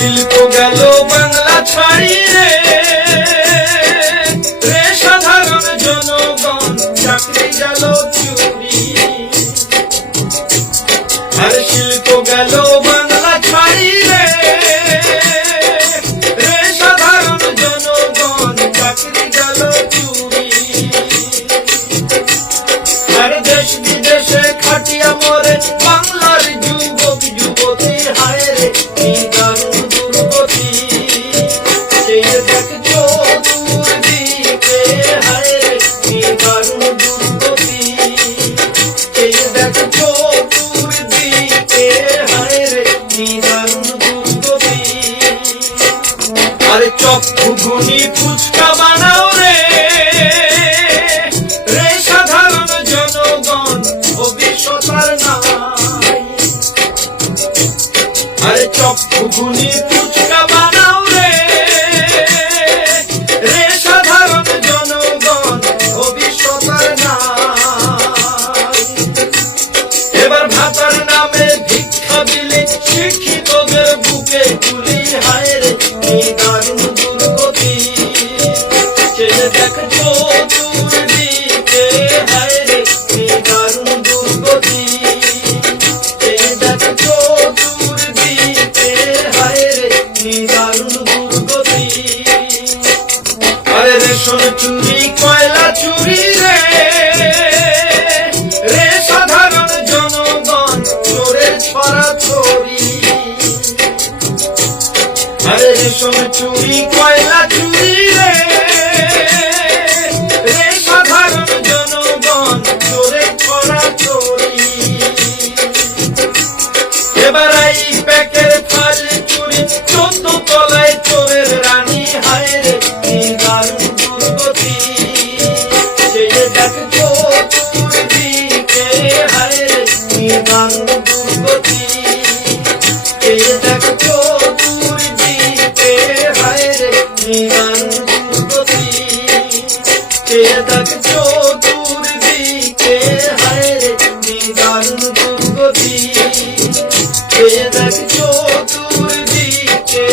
শিল্প গেল বাংলা ছাড়ি রে, রে সাধারণ জনগণ চাকরি গেল চুরি। আর শিল্প গেল বাংলা ছাড়ি রে, রে সাধারণ জনগণ চাকরি গেল চুরি। আর দেশ বিদেশে খাটিয়া মরে বাংলার যুবক যুবতী, হায় রে কি দারুণ দুর্গতি। সেই দেখ চতুর্দিকে, হায় রে কি দারুণ দুর্গতি। সেই দেখ চতুর্দিকে, হায় রে কি দারুণ দুর্গতি। আরে চপ ঘুগনি ফুচকা বানাও রে, রে সাধারণ জনগণ ভবিষ্যৎ আর নাই। আরে চপ ঘুগনি ফুচকা বানাও রে, রে সাধারণ জনগণ ভবিষ্যৎ আর নাই। এবার ভাতার নামে ভিক্ষা বিলি শিক্ষিতদের বুকে গুলি, হায় রে কি দারুণ দুর্গতি। ছেলে দেখ চতুর্দিকে, হায় রে কি দারুণ দুর্গতি। ছেলে দেখ চতুর্দিকে, হায় রে কি দারুণ দুর্গতি। আরে রেশন চুরি কয়লা চুরি রে, রে সাধারণ জনগণ চোরের ছড়াছড়ি। আরে রেশন চুরি কয়লা চুরি রে, রে সাধারণ জনগণ চোরের ছড়াছড়ি। এবার এই প্যাকের থালি চুরি 14 তলায় চোরের রানী, হায় রে কি দারুণ দুর্গতি। সেই দেখ চতুর্দিকে, হায় রে কি দারুণ দুর্গতি। সেই দেখ চতুর্দিকে, হায় রে কি দারুণ দুর্গতি। সেই দেখ চতুর্দিকে, হায় রে কি দারুণ দুর্গতি। সেই দেখ চতুর্দিকে।